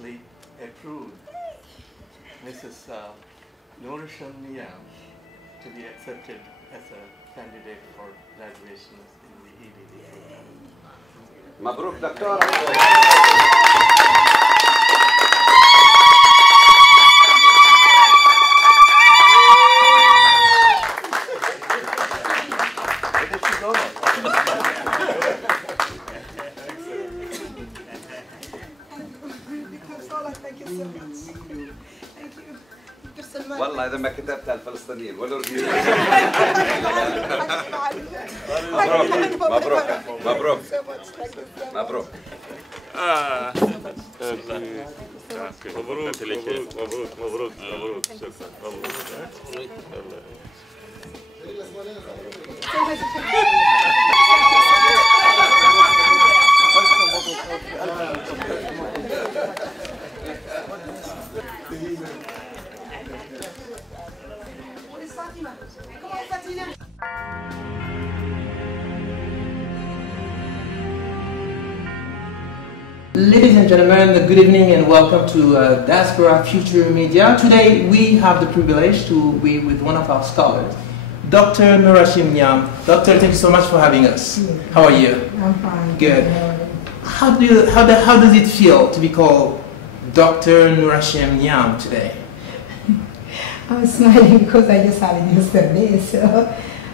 unanimously approved Mrs. Nouracham Niam to be accepted as a candidate for graduation in the EDD program. مبروك دكتورة. Thank you so much. Thank you. والله إذا ما كتبتها الفلسطينيين ولا رجال. مبروك مبروك مبروك. مبروك مبروك مبروك مبروك شكرا مبروك. Ladies and gentlemen, good evening and welcome to Diaspora Future Media. Today we have the privilege to be with one of our scholars, Dr. Nouracham Niam. Doctor, thank you so much for having us. Yeah. How are you? I'm fine. Good. How does it feel to be called Dr. Nouracham Niam today? I'm smiling because I just had it yesterday, so,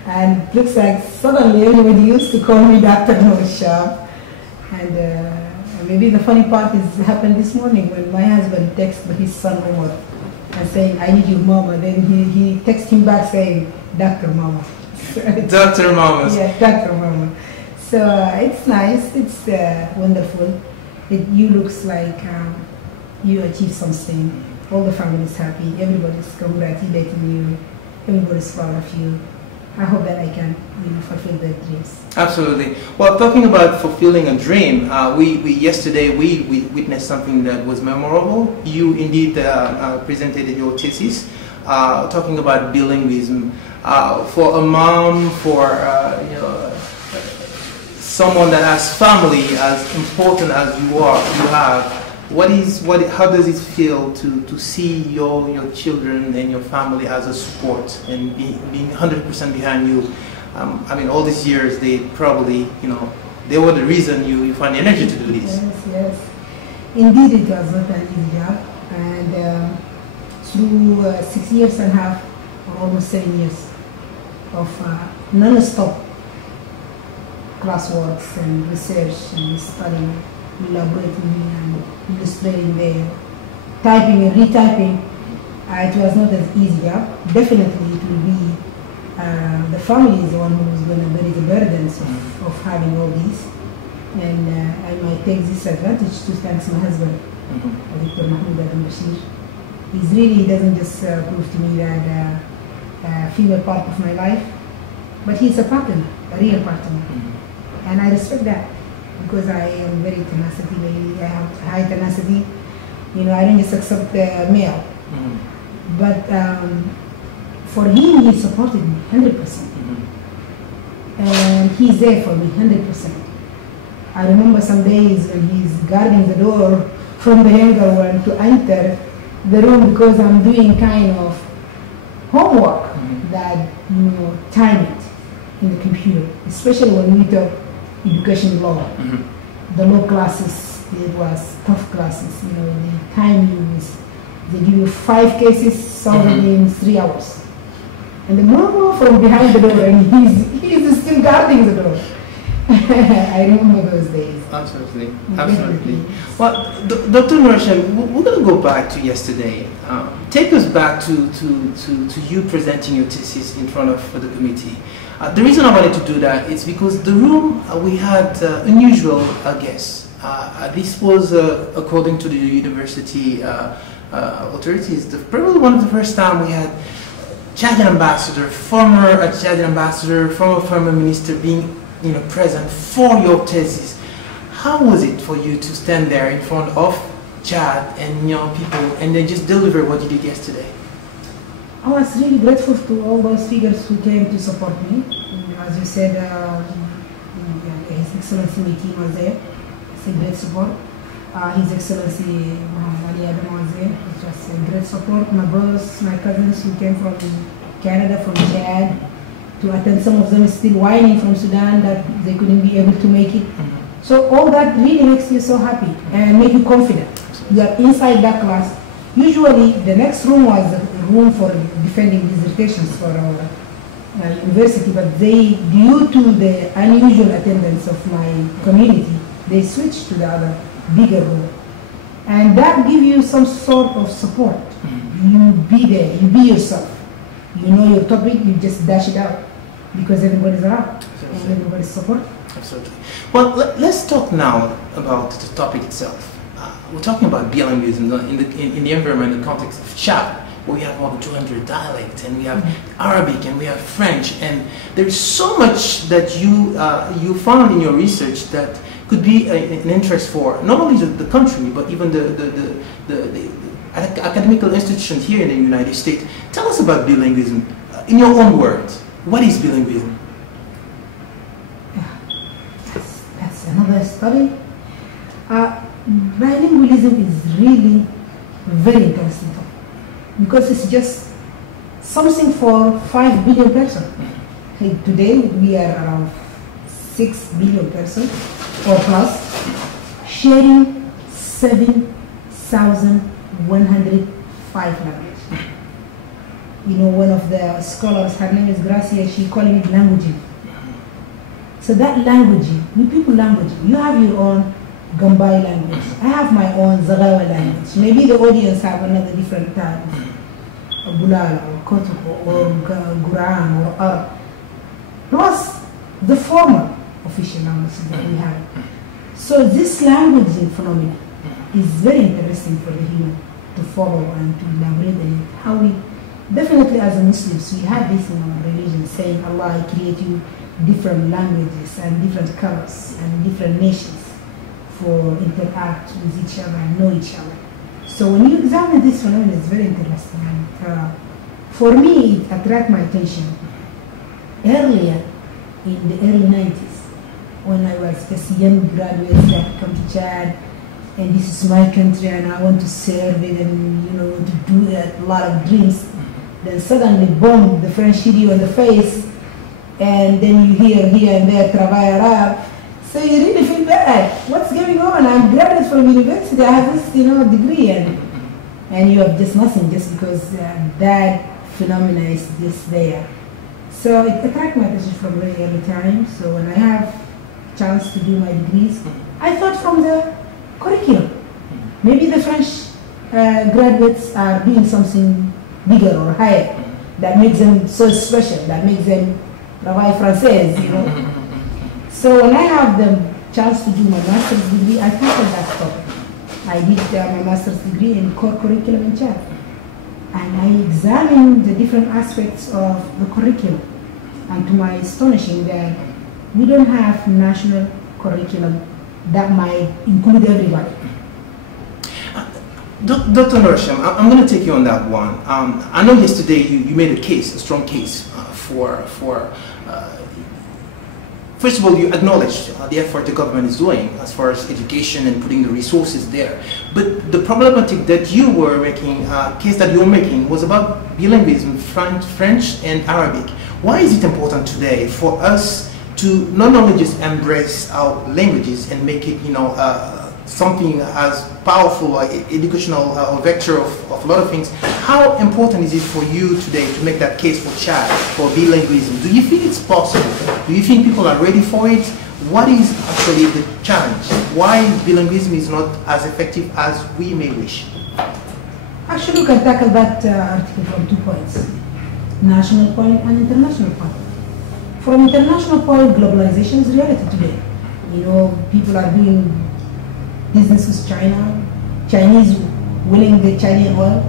and it looks like suddenly everybody used to call me Dr. Nouracham. And maybe the funny part is happened this morning when my husband texted his son Omar and saying, I need you, Mama. Then he texted him back saying, Dr. Mama. Dr. Mama. Yeah, Dr. Mama. So it's nice, it's wonderful. You looks like you achieved something. All the family is happy, everybody's congratulating you, everybody's proud of you. I hope that I can fulfill their dreams. Absolutely. Well, talking about fulfilling a dream, yesterday we witnessed something that was memorable. You indeed presented your thesis, talking about bilingualism. For a mom, for someone that has family as important as you have. How does it feel to see your children and your family as a support and being 100% behind you? I mean, all these years they probably, they were the reason you find the energy to do this. Yes, yes. Indeed, it was not an easy job. And through 6 years and a half, or almost 7 years of non-stop classworks and research and studying, elaborating and illustrating there, typing and retyping, it was not an easy job. Definitely it will be, the family is the one who is going to bear the burdens of having all these. And I might take this advantage to thank my husband, Dr. Mahmoud Bashir. He doesn't just prove to me that a female part of my life, but he's a partner, a real partner. And I respect that, because I am very tenacity, I have high tenacity. I don't just accept male. But for him, he supported me 100%. And he's there for me 100%. I remember some days when he's guarding the door from the younger one to enter the room because I'm doing kind of homework that, time it in the computer, especially when we talk education law. The law classes, it was tough classes. The timing is, they give you 5 cases solved in 3 hours. And the mama from behind the door, and he's still guarding the door. I remember those days. Absolutely, absolutely. Well, Dr. Nouracham, we're going to go back to yesterday. Take us back to you presenting your thesis in front of the committee. The reason I wanted to do that is because the room, we had unusual guests. This was, according to the university authorities, probably one of the first time we had Chadian ambassador, former Chadian ambassador, former minister being present for your thesis. How was it for you to stand there in front of Chad and young people and then just deliver what you did yesterday? I was really grateful to all those figures who came to support me. As you said, His Excellency Meeting was there. It's a great support. His Excellency Muhammad Ali Adamaze. It was a great support. My brothers, my cousins who came from Canada, from Chad, to attend. Some of them still whining from Sudan that they couldn't be able to make it. So all that really makes you so happy and make you confident. You are inside that class. Usually the next room was a room for defending dissertations for our university, but due to the unusual attendance of my community, they switched to the other bigger room. And that gives you some sort of support. You be there, you be yourself. You know your topic, you just dash it out because everybody's around and everybody's support. Absolutely. Well, let's talk now about the topic itself. We're talking about bilingualism in the environment, in the context of Chad, where we have more than 200 dialects, and we have Arabic, and we have French, and there's so much that you found in your research that could be an interest for not only the country, but even the academical institutions here in the United States. Tell us about bilingualism in your own words. What is bilingualism? That's another study. Bilingualism is really very interesting because it's just something for 5 billion persons. Okay, today we are around 6 billion persons or plus, sharing 7,105 languages. You know, one of the scholars, her name is Gracia, she calling it languaging. So that languaging, we people languaging, you have your own Gambai language. I have my own Zagawa language. Maybe the audience have another different type, Bulala or Kotoko or Guram or Arab. Plus the formal official language that we have. So this languaging phenomenon is very interesting for the human to follow and to elaborate on it. How we, definitely as Muslims, we have this in our religion saying Allah created different languages and different colors and different nations for interact with each other and know each other. So when you examine this phenomenon, it's very interesting. And for me, it attracted my attention earlier in the early 90s when I was just a young graduate that come to Chad, and this is my country and I want to serve it and to do a lot of dreams. Then suddenly, boom, the French hit you on the face, and then you hear here and there, travail Arab. So you really feel bad. What's going on? I'm graduate from university. I have this, degree, and you have just nothing just because that phenomena is just there. So it attracted my attention from very early time. So when I have chance to do my degrees, I thought from the curriculum. Maybe the French graduates are doing something bigger or higher that makes them so special, that makes them travail français, So when I have the chance to do my master's degree, I tackled that topic. I did my master's degree in core curriculum in Chad. And I examined the different aspects of the curriculum. And to my astonishing that we don't have national curriculum that might include everybody. Dr. Nouracham, I'm going to take you on that one. I know yesterday you made a strong case for first of all, you acknowledged the effort the government is doing as far as education and putting the resources there. But the problematic that you were making, case that you were making, was about bilingualism, French and Arabic. Why is it important today for us to not only just embrace our languages and make it, something as powerful, educational vector of a lot of things? How important is it for you today to make that case for Chad, for bilingualism? Do you think it's possible? Do you think people are ready for it? What is actually the challenge? Why bilingualism is not as effective as we may wish? Actually, we can tackle that article from 2 points. National point and international point. From international point, globalization is reality today. People are doing business with China, Chinese willing the Chinese oil,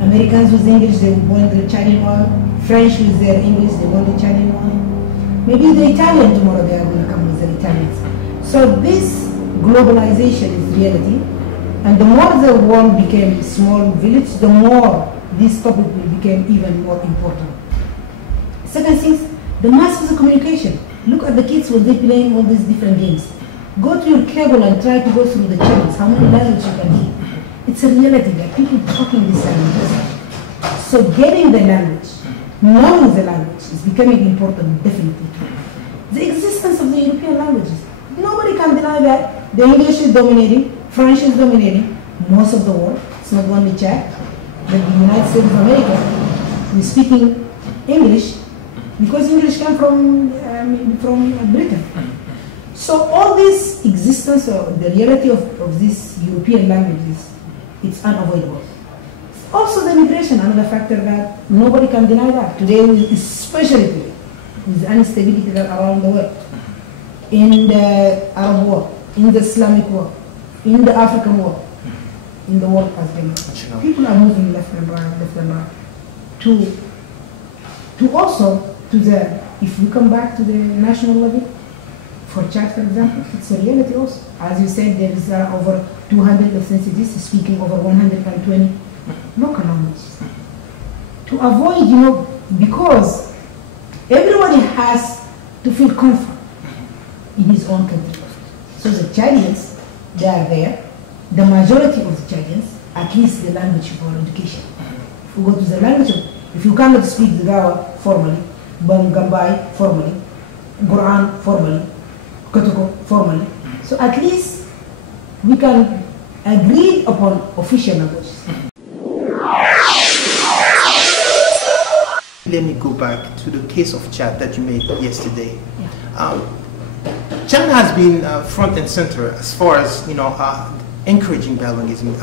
Americans with English, they want the Chinese oil, French with their English, they want the Chinese oil. Maybe the Italian tomorrow, they are going to come with the Italians. So this globalization is reality, and the more the world became small village, the more this topic will become even more important. Second thing, the masses of communication. Look at the kids when they're playing all these different games. Go to your cable and try to go through the channels, how many languages you can hear. It's a reality that people talking these languages. So getting the language, knowing the language is becoming important, definitely. The existence of the European languages. Nobody can deny that. The English is dominating, French is dominating most of the world. It's not only Czech, but the United States of America is speaking English because English came from Britain. So all this existence or the reality of these European languages, it's unavoidable. Also the migration, another factor that nobody can deny that. Today, especially today, with the instability that around the world, in the Arab world, in the Islamic world, in the African world, in the world as well. People are moving left and right, to also, to the, if we come back to the national level, for Chad, for example, it's a reality also. As you said, there is over 200 ethnicies speaking over 120 local languages. To avoid, because everybody has to feel comfort in his own country. So the Chadians, they are there. The majority of the Chadians, at least the language for education. If you go to the language, if you cannot speak the Gawa formally, Bangambai formally, Quran formally, Kotoko formally, so at least we can agree upon official languages. Let me go back to the case of Chad that you made yesterday. Chad has been front and center as far as encouraging bilingualism.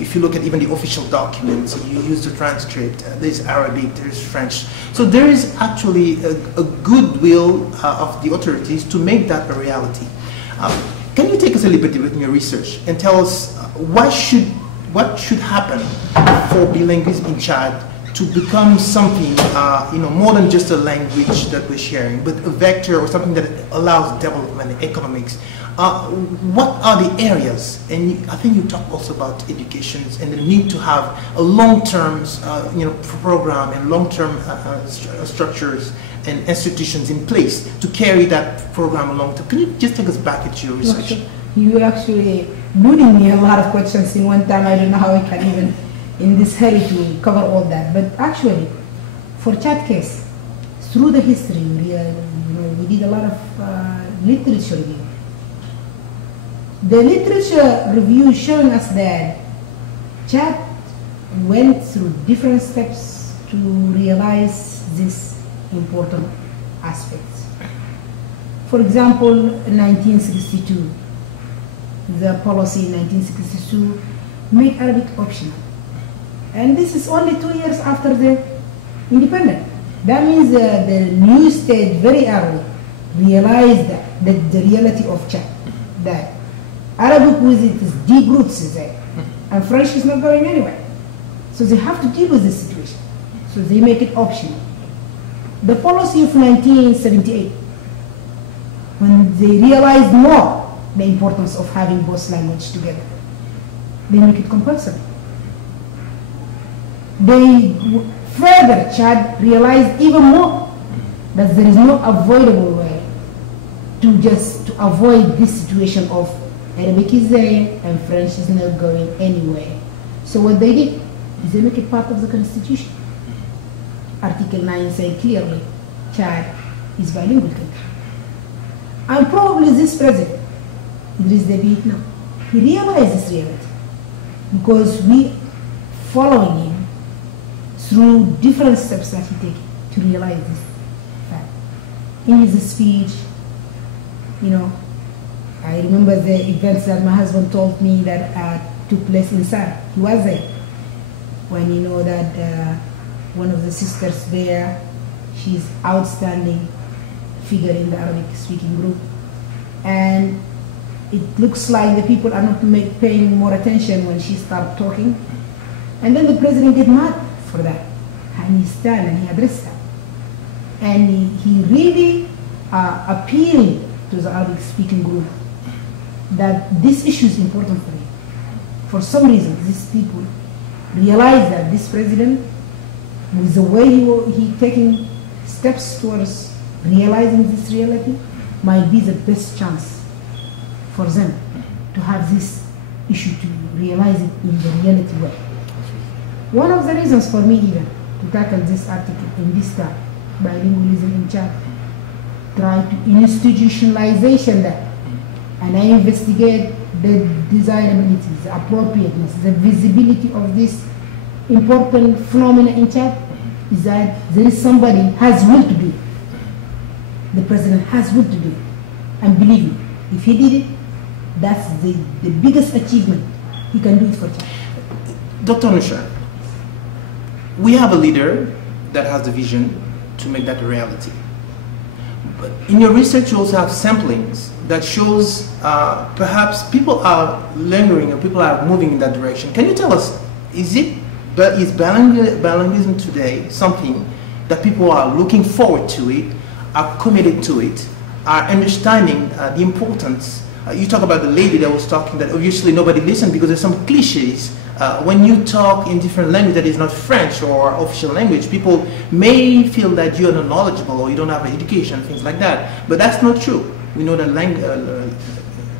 If you look at even the official documents, you use the transcript. There's Arabic, there's French. So there is actually a goodwill of the authorities to make that a reality. Can you take us a little bit in your research and tell us what should happen for bilingualism in Chad to become something, more than just a language that we're sharing, but a vector or something that allows development in economics? What are the areas? And I think you talked also about education and the need to have a long-term, program and long-term structures and institutions in place to carry that program along. Can you just take us back into your research? You actually loading me a lot of questions in one time. I don't know how I can even, in this hurry, to cover all that. But actually, for Chad case, through the history, we did a lot of literature review. The literature review showing us that Chad went through different steps to realize these important aspects. For example, in 1962, the policy in 1962 made Arabic optional. And this is only 2 years after the independence. That means the new state very early realized that the reality of Chad, that Arabic with its deep roots is there, and French is not going anywhere. So they have to deal with this situation. So they make it optional. The policy of 1978, when they realized more the importance of having both languages together, they make it compulsory. They further, Chad realized even more that there is no avoidable way to avoid this situation of Arabic is there and French is not going anywhere. So what they did is they make it part of the constitution. Article 9 says clearly, Chad is bilingual country. And probably this president, Idris Deby now, he realized this reality because we following him through different steps that he takes to realize this fact. In his speech, I remember the events that my husband told me that took place in Sar. He was there when that one of the sisters there, she's outstanding figure in the Arabic speaking group, and it looks like the people are not paying more attention when she started talking, and then the president get mad for that, and he stand and he addressed her, and he really appealed to the Arabic speaking group that this issue is important for you. For some reason, these people realize that this president, with the way he taking steps towards realizing this reality, might be the best chance for them to have this issue, to realize it in the reality way. One of the reasons for me even to tackle this article in this time, bilingualism in Chad, try to institutionalization that, and I investigate the desirability, the appropriateness, the visibility of this important phenomena in Chad, is that there is somebody has will to do it. The president has will to do it. And believe me, if he did it, that's the biggest achievement he can do it for Chad. Dr. Nuracham, we have a leader that has the vision to make that a reality. But in your research, you also have samplings that shows perhaps people are lingering or people are moving in that direction. Can you tell us, is bilingualism today something that people are looking forward to it, are committed to it, are understanding the importance? You talk about the lady that was talking that obviously nobody listened because there's some cliches. When you talk in different language that is not French or official language, people may feel that you're not knowledgeable or you don't have an education, things like that. But that's not true. We know that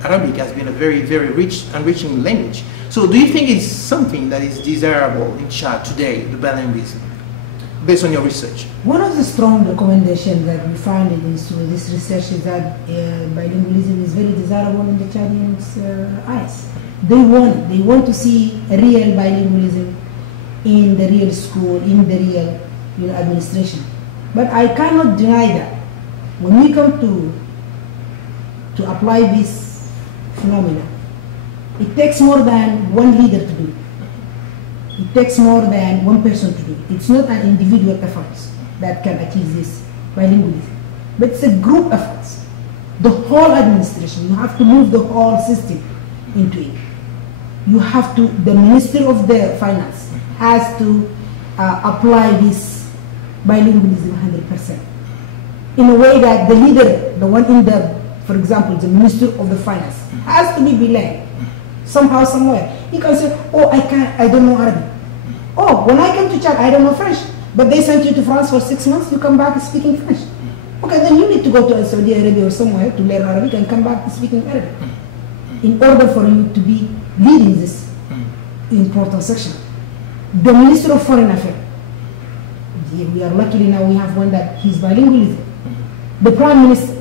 Arabic has been a very, very rich, enriching language. So do you think it's something that is desirable in Chad today, the bilingualism, based on your research? One of the strong recommendations that we found in this research is that bilingualism is very desirable in the Chadians' eyes. They want to see a real bilingualism in the real school, in the real administration. But I cannot deny that when we come to apply this phenomena, it takes more than one leader to do it. It takes more than one person to do it. It's not an individual effort that can achieve this bilingualism, but it's a group effort. The whole administration, you have to move the whole system into it. You have to, the Minister of the Finance has to apply this bilingualism 100%. In a way that the leader, the one in the, for example, the Minister of the Finance has to be bilingual. Somehow, somewhere. He can say, oh, I don't know Arabic. Oh, when I came to Chad, I don't know French. But they sent you to France for 6 months, you come back speaking French. Okay, then you need to go to Saudi Arabia or somewhere to learn Arabic and come back speaking Arabic. In order for you to be leading this important section. The Minister of Foreign Affairs, we are luckily now we have one that he's bilingualism. The Prime Minister,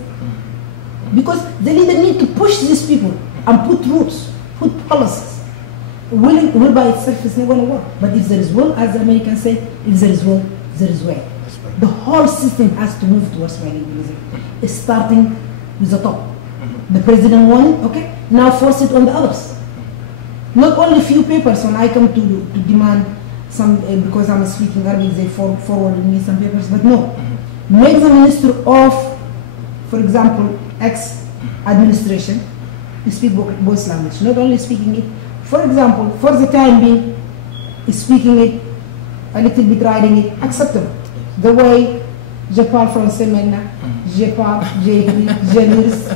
because the leader need to push these people and put rules, put policies. Will by itself is never going to work. But if there is will, as the Americans say, if there is will, there is way. The whole system has to move towards bilingualism. It's starting with the top. The president wanted, okay, now force it on the others. Not only few papers, when I come to demand some, because I'm speaking Arabic, they forwarded me some papers, but no. Make the minister of, for example, X administration, speak both languages, not only speaking it. For example, for the time being, speaking it, a little bit writing it, acceptable. The way je parle français maintenant, je parle, j'écris, je lis.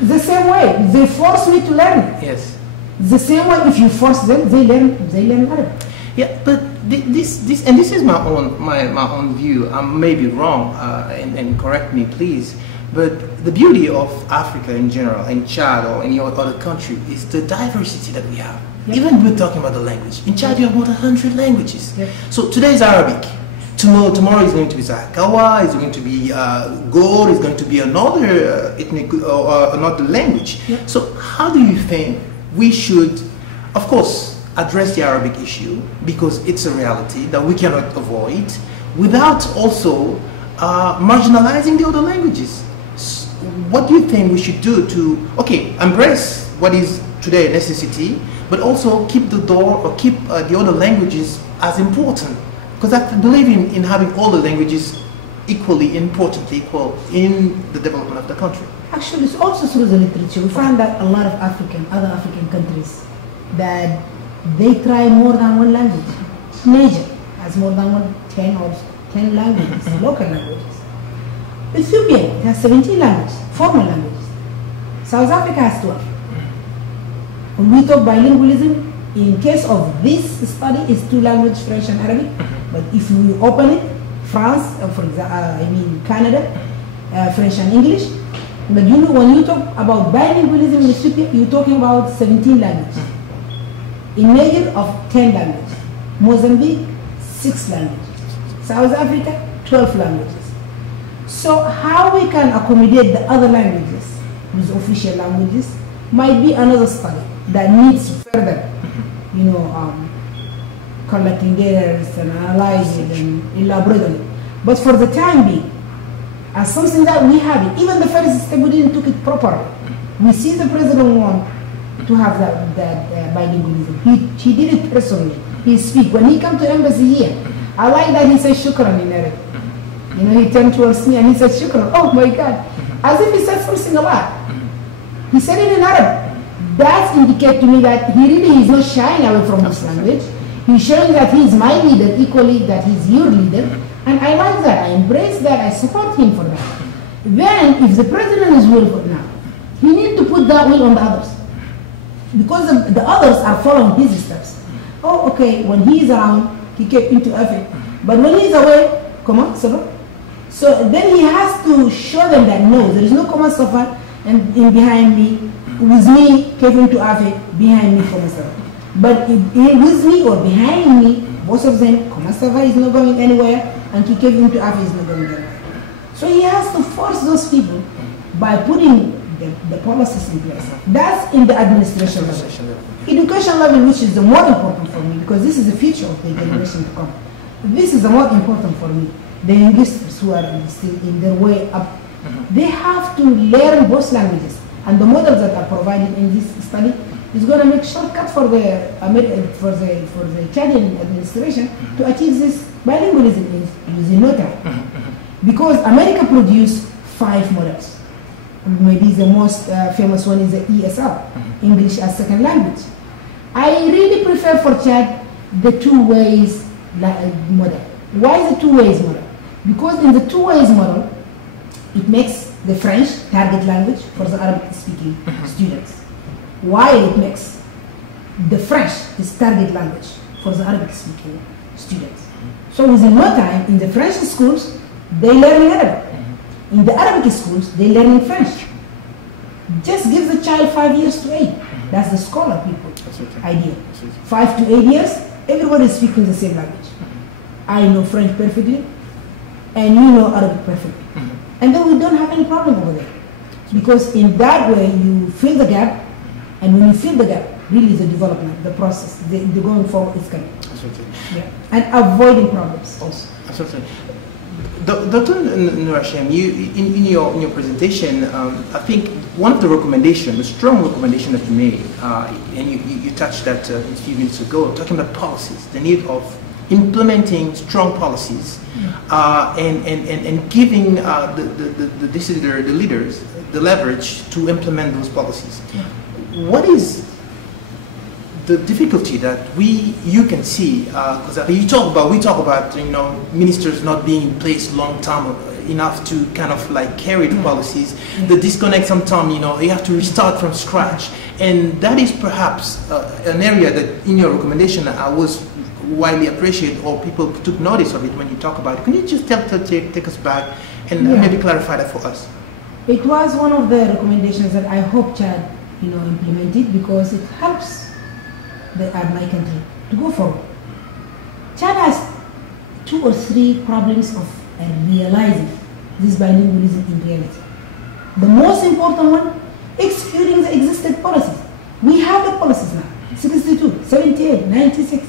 The same way, they force me to learn it. Yes. The same way, if you force them, they learn Arabic. Yeah, but this is my own view. I may be wrong, and correct me, please. But the beauty of Africa in general, in Chad or any other country, is the diversity that we have. Yep. Even we're talking about the language. In Chad, you have more than 100 languages. Yep. So today is Arabic. Tomorrow is going to be Zakawa, is going to be Gore, is going to be another ethnic or another language. Yep. So how do you think we should, of course, address the Arabic issue, because it's a reality that we cannot avoid, without also marginalizing the other languages? What do you think we should do to, okay, embrace what is today a necessity, but also keep the door or keep the other languages as important? Because I believe in having all the languages equally important, equal in the development of the country. Actually, it's also through the literature. We find that a lot of other African countries, that they try more than one language. Niger has more than 10 languages, local languages. Ethiopia has 17 languages, formal languages. South Africa has 12. When we talk bilingualism, in case of this study, it's 2 languages, French and Arabic. But if we open it, France, for example, Canada, French and English, But you know, when you talk about bilingualism in Ethiopia, you're talking about 17 languages. In Niger of 10 languages. Mozambique, 6 languages. South Africa, 12 languages. So how we can accommodate the other languages with official languages might be another study that needs further, you know, collecting data and analyzing and elaborating it. But for the time being, as something that we have it, even the first step we didn't took it properly. We see the president want to have that bilingualism. He did it personally. He speak. When he come to embassy here, I like that he says shukran in Arabic. You know, he turned towards me and he said shukran. Oh my God. As if he said something a lot. He said it in Arabic. That indicates to me that he really is not shying away from this language. He's showing that he's my leader equally, that he's your leader. And I like that. I embrace that. I support him for that. Then, if the president is willful now, he needs to put that will on the others. Because the others are following his steps. Oh, okay, when he is around, he came into effort. But when he's away, come on, Safa. So then he has to show them that no, there is no common Safa and in behind me, with me, came into effort, behind me, common Safa. But with me or behind me, both of them, common Safa is not going anywhere, and he came into effort is not going anywhere. So he has to force those people by putting the policies in place. That's in the administration level. Education level, which is the more important for me, because this is the future of the generation to come. This is the more important for me. The youngsters who are still in their way up, they have to learn both languages. And the models that are provided in this study is going to make shortcut for the Chadian administration to achieve this bilingualism using no time. Because America produced 5 models. Maybe the most famous one is the ESL, English as second language. I really prefer for Chad the 2 ways model. Why the 2 ways model? Because in the 2 ways model, it makes the French target language for the Arabic speaking students. Why it makes the French is target language for the Arabic speaking students. So within no time, in the French schools, they learn in Arabic. In the Arabic schools, they learn in French. Just give the child 5 years to 8. That's the scholar people idea. 5 to 8 years, everybody is speaking the same language. I know French perfectly, and you know Arabic perfectly. And then we don't have any problem over there. Because in that way, you fill the gap, and when you fill the gap, really the development, the process, the going forward is coming. Yeah. And avoiding problems also. Absolutely. Dr. Nouracham, in your presentation, I think one of the recommendations, the strong recommendation that you made, and you touched that a few minutes ago, talking about policies, the need of implementing strong policies, and giving the leaders the leverage to implement those policies. What is the difficulty that you can see, because we talk about ministers not being in place long time enough to kind of like carry the policies, the disconnect sometimes, you have to restart from scratch, and that is perhaps an area that in your recommendation I was widely appreciated, or people took notice of it when you talk about it. Can you just take us back and maybe clarify that for us? It was one of the recommendations that I hope Chad implemented, because it helps my country to go forward. Chad has 2 or 3 problems of realizing this bilingualism in reality. The most important one, executing the existing policies. We have the policies now, 62, 78, 96.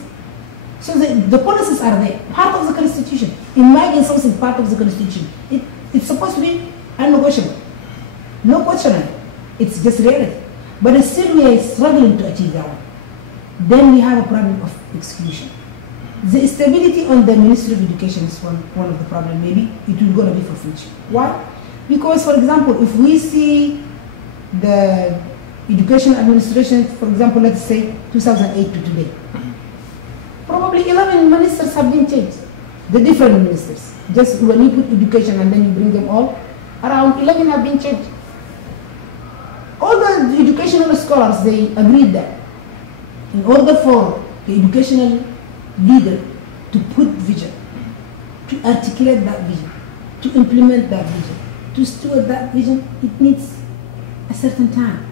So the policies are there, part of the constitution. Imagine something part of the constitution. It's supposed to be unnegotiable. No question on it. It's just reality. But still we are struggling to achieve that one. Then we have a problem of execution. The stability on the Ministry of Education is one of the problems. Maybe it will going to be for future. Why? Because, for example, if we see the education administration, for example, let's say 2008 to today, probably 11 ministers have been changed. The different ministers. Just when you put education and then you bring them all, around 11 have been changed. All the educational scholars, they agreed that in order for the educational leader to put vision, to articulate that vision, to implement that vision, to steward that vision, it needs a certain time.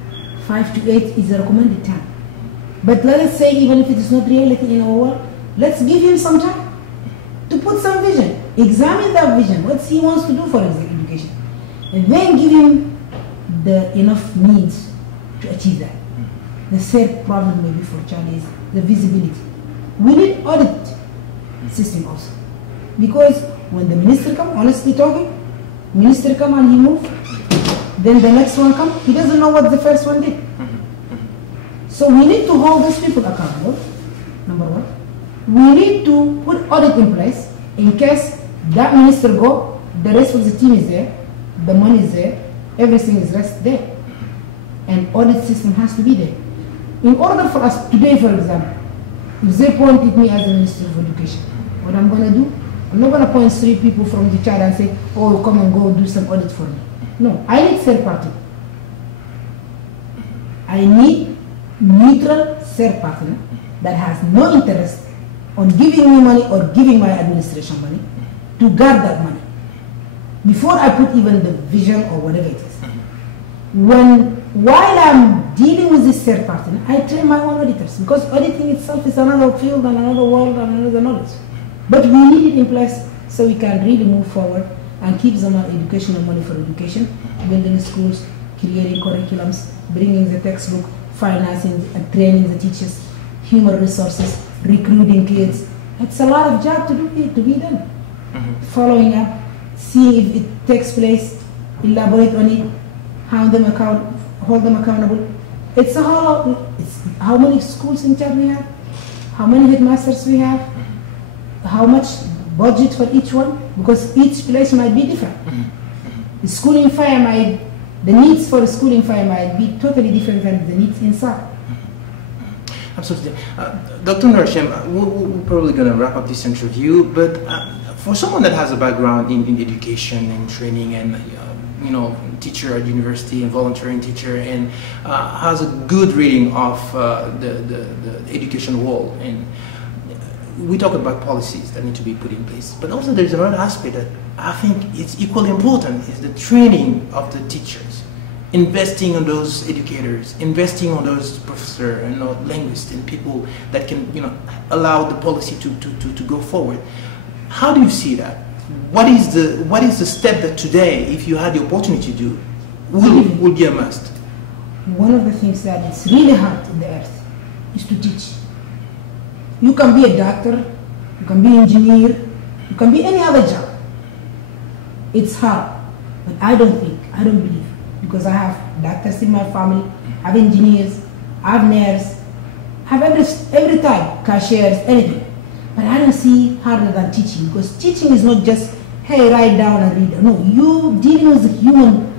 5 to 8 is the recommended time. But let us say, even if it is not reality in our world, let's give him some time to put some vision. Examine that vision, what he wants to do for his education. And then give him the enough means to achieve that. The third problem maybe for child is the visibility. We need audit system also. Because when the minister comes, honestly talking, minister come and he move, then the next one come, he doesn't know what the first one did. So we need to hold these people accountable, number one. We need to put audit in place in case that minister go, the rest of the team is there, the money is there, everything is rest there. And audit system has to be there. In order for us today, for example, if they appointed me as the Minister of Education, what I'm going to do, I'm not going to appoint 3 people from the child and say, oh, come and go do some audit for me. No, I need third party. I need neutral third partner that has no interest on giving me money or giving my administration money to guard that money before I put even the vision or whatever it is. While I'm dealing with this third partner, I train my own auditors because auditing itself is another field and another world and another knowledge. But we need it in place so we can really move forward and keep some educational money for education, building schools, creating curriculums, bringing the textbook, financing and training the teachers, human resources, recruiting kids. It's a lot of job to be done. Following up, seeing if it takes place, elaborate on it, hold them accountable. It's a whole, it's how many schools in Chad we have, how many headmasters we have, how much budget for each one, because each place might be different. The schooling fire the needs for the schooling fire might be totally different than the needs inside. Absolutely. Dr. Nouracham, we're probably going to wrap up this interview, but for someone that has a background in education and training and teacher at university and volunteering teacher and has a good reading of the education world, and we talk about policies that need to be put in place, but also there's another aspect that I think it's equally important, is the training of the teachers, investing on those educators, investing on those professors and linguists and people that can allow the policy to go forward. How do you see that? What is the step that today, if you had the opportunity to do, would be a must? One of the things that is really hard in the earth is to teach. You can be a doctor, you can be an engineer, you can be any other job. It's hard, but I don't believe, because I have doctors in my family, I have engineers, I have nurses, I have every type, cashiers, anything. But I don't see harder than teaching, because teaching is not just, hey, write down and read. No, you dealing with the human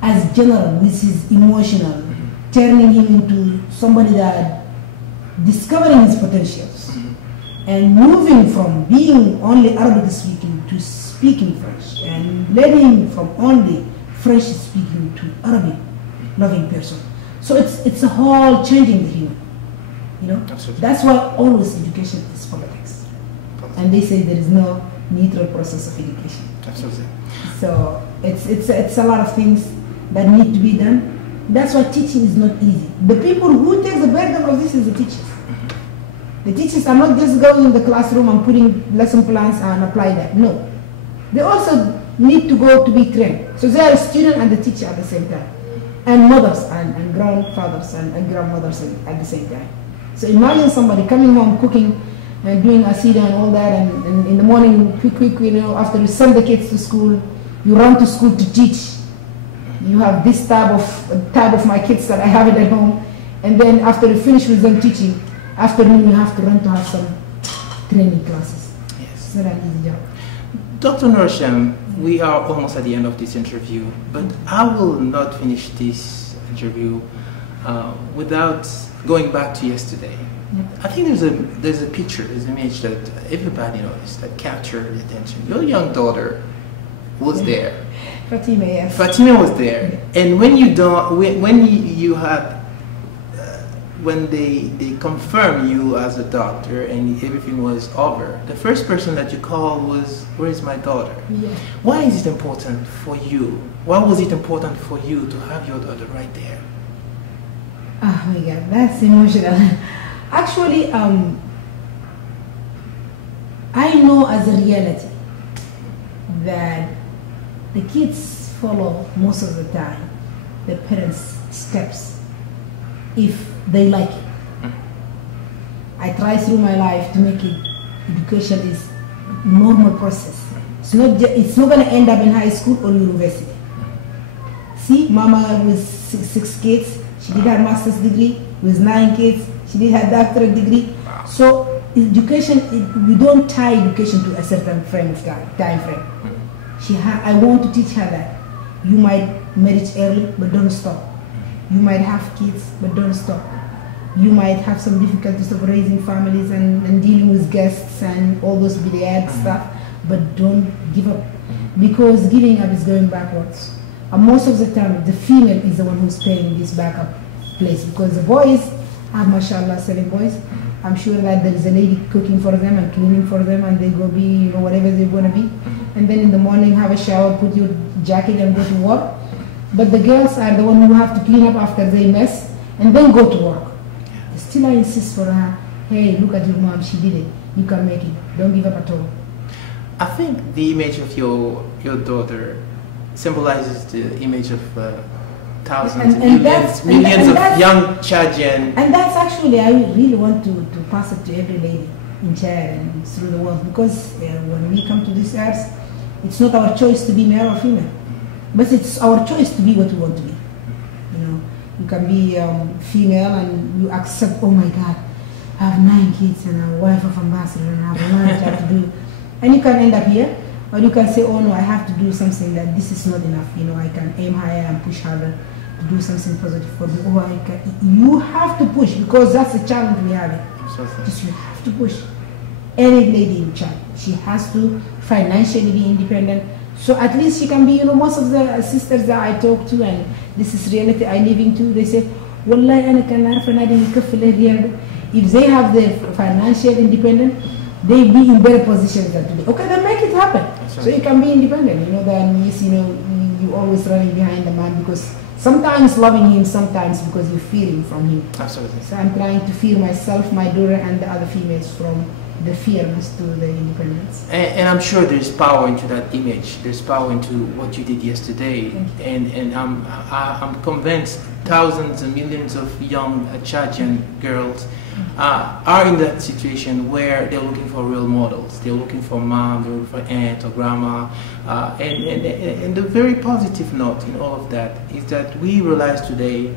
as general, which is emotional, turning him into somebody that discovering his potentials and moving from being only Arabic speaking to speaking French and learning from only French speaking to Arabic loving person. So it's a whole changing the human. Absolutely. That's why always education is politics. And they say there is no neutral process of education. Absolutely. So it's a lot of things that need to be done. That's why teaching is not easy. The people who take the burden of this is the teachers. The teachers are not just going in the classroom and putting lesson plans and apply that. No. They also need to go to be trained. So they are a student and the teacher at the same time. And mothers and grandfathers and grandmothers at the same time. So imagine somebody coming home, cooking and doing asida and all that, and in the morning, quick, after you send the kids to school, you run to school to teach. You have this tab of my kids that I have it at home, and then after you finish with them teaching, afternoon you have to run to have some training classes. Yes. It's not an easy job. Dr. Nouracham, we are almost at the end of this interview, but I will not finish this interview without going back to yesterday. Yep. I think there's a picture, there's an image that everybody noticed that captured the attention. Your young daughter was there. Fatima, yes. Fatima was there, and when you had when they confirmed you as a doctor and everything was over, the first person that you called was, "Where is my daughter?" Yeah. Why is it important for you why was it important for you to have your daughter right there? Oh my God, that's emotional. Actually, I know as a reality that the kids follow most of the time the parents' steps if they like it. I try through my life to make it education is normal process. It's not going to end up in high school or university. See, mama with six kids, she did her master's degree. With 9 kids, she did her doctorate degree. So education, we don't tie education to a certain time frame. I want to teach her that you might marry early, but don't stop. You might have kids, but don't stop. You might have some difficulties of raising families and dealing with guests and all those bad stuff, but don't give up. Because giving up is going backwards. And most of the time, the female is the one who's paying this backup place. Because the boys have, mashallah, 7 boys. I'm sure that there is a lady cooking for them and cleaning for them, and they go be, whatever they're going to be. And then in the morning, have a shower, put your jacket and go to work. But the girls are the one who have to clean up after they mess and then go to work. Still, I insist for her, hey, look at your mom, she did it. You can make it. Don't give up at all. I think the image of your daughter symbolizes the image of thousands, millions of young Chadian. And that's actually, I really want to pass it to every lady in Chad and through the world, because when we come to this earth, it's not our choice to be male or female, but it's our choice to be what we want to be. You can be female and you accept, oh my God, I have 9 kids and a wife of ambassador and I have a lot I have to do. And you can end up here, or you can say, oh no, I have to do something that this is not enough. I can aim higher and push harder to do something positive for me. Or you have to push, because that's the challenge we have. Just you have to push. Any lady in Chad, she has to financially be independent. So at least she can be, most of the sisters that I talk to, and this is reality I live into, they say, Wallahi, if they have the financial independence, they be in better positions than today. Okay, then make it happen. So you can be independent. Then you always running behind the man, because sometimes loving him, sometimes because you're fearing from him. Absolutely. So I'm trying to fear myself, my daughter, and the other females from the fearless to the independence. And I'm sure there's power into that image. There's power into what you did yesterday. And I'm convinced thousands and millions of young Chadian girls are in that situation where they're looking for role models. They're looking for mom, they're looking for aunt or grandma. And the very positive note in all of that is that we realize today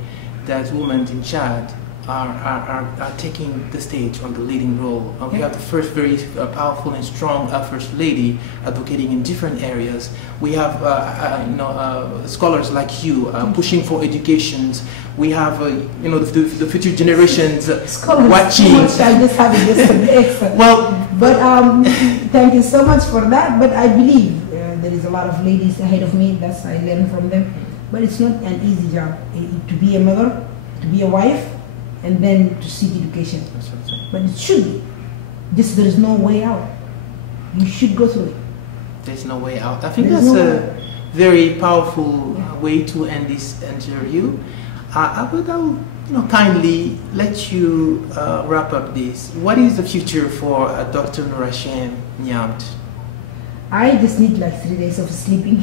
that women in Chad are taking the stage on the leading role. We have the first very powerful and strong First Lady advocating in different areas. We have scholars like you pushing for educations. We have the future generations watching. I just have it yesterday. Thank you so much for that. But I believe there is a lot of ladies ahead of me. That's I learned from them. But it's not an easy job to be a mother, to be a wife, and then to seek education. But it should be. There is no way out. You should go through it. There's no way out. I think that's a very powerful way to end this interview. I will kindly let you wrap up this. What is the future for Dr. Nouracham Niam? I just need like 3 days of sleeping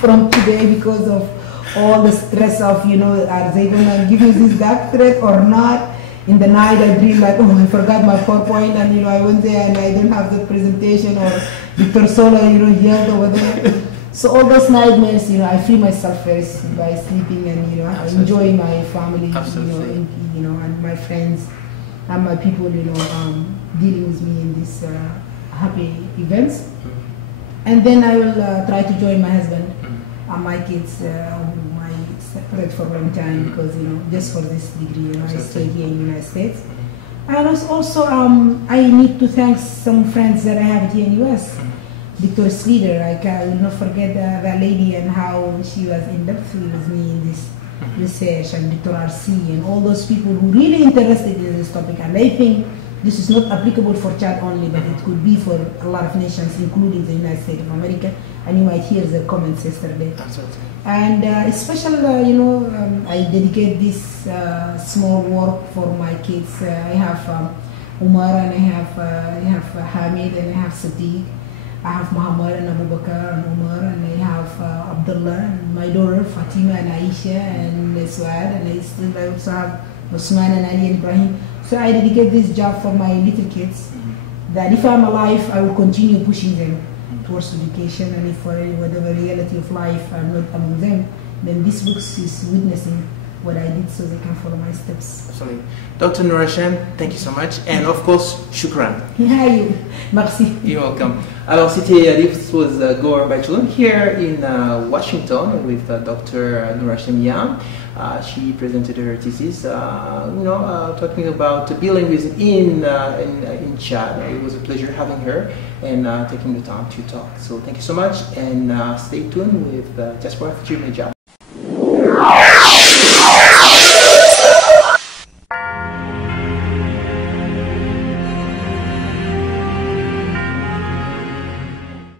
from today, because of all the stress of, are they going to give me this doctorate or not? In the night I dream like, oh, I forgot my PowerPoint, and I went there and I don't have the presentation, or Victor Sola, yelled over there. So all those nightmares, I free myself first by sleeping and, enjoying my family, and my friends and my people, dealing with me in these happy events. And then I will try to join my husband and my kids, whom I separate for a long time, because, just for this degree, I stay here in the United States. And also, I need to thank some friends that I have here in the US. Victoria's leader, I will not forget that lady and how she was in depth with me in this research, and Dr. RC and all those people who really interested in this topic, and they think This is not applicable for Chad only, but it could be for a lot of nations, including the United States of America. And you might hear the comments yesterday. Absolutely. And especially, I dedicate this small work for my kids. I have Umar, and I have Hamid, and I have Sadiq. I have Muhammad and Abu Bakr and Umar, and I have Abdullah, and my daughter Fatima and Aisha and Suad, and I also have Usman and Ali and Ibrahim. So I dedicate this job for my little kids, that if I'm alive, I will continue pushing them towards education, and if for whatever reality of life I'm not among them, then this book is witnessing what I did so they can follow my steps. Absolutely. Dr. Nouracham, thank you so much. And of course, shukran. Merci. You're welcome. Alors, this was Gore by Children here in Washington with Dr. Nouracham Niam. She presented her thesis, talking about building in Chad. It was a pleasure having her and taking the time to talk. So thank you so much, and stay tuned with Diaspora Future Media.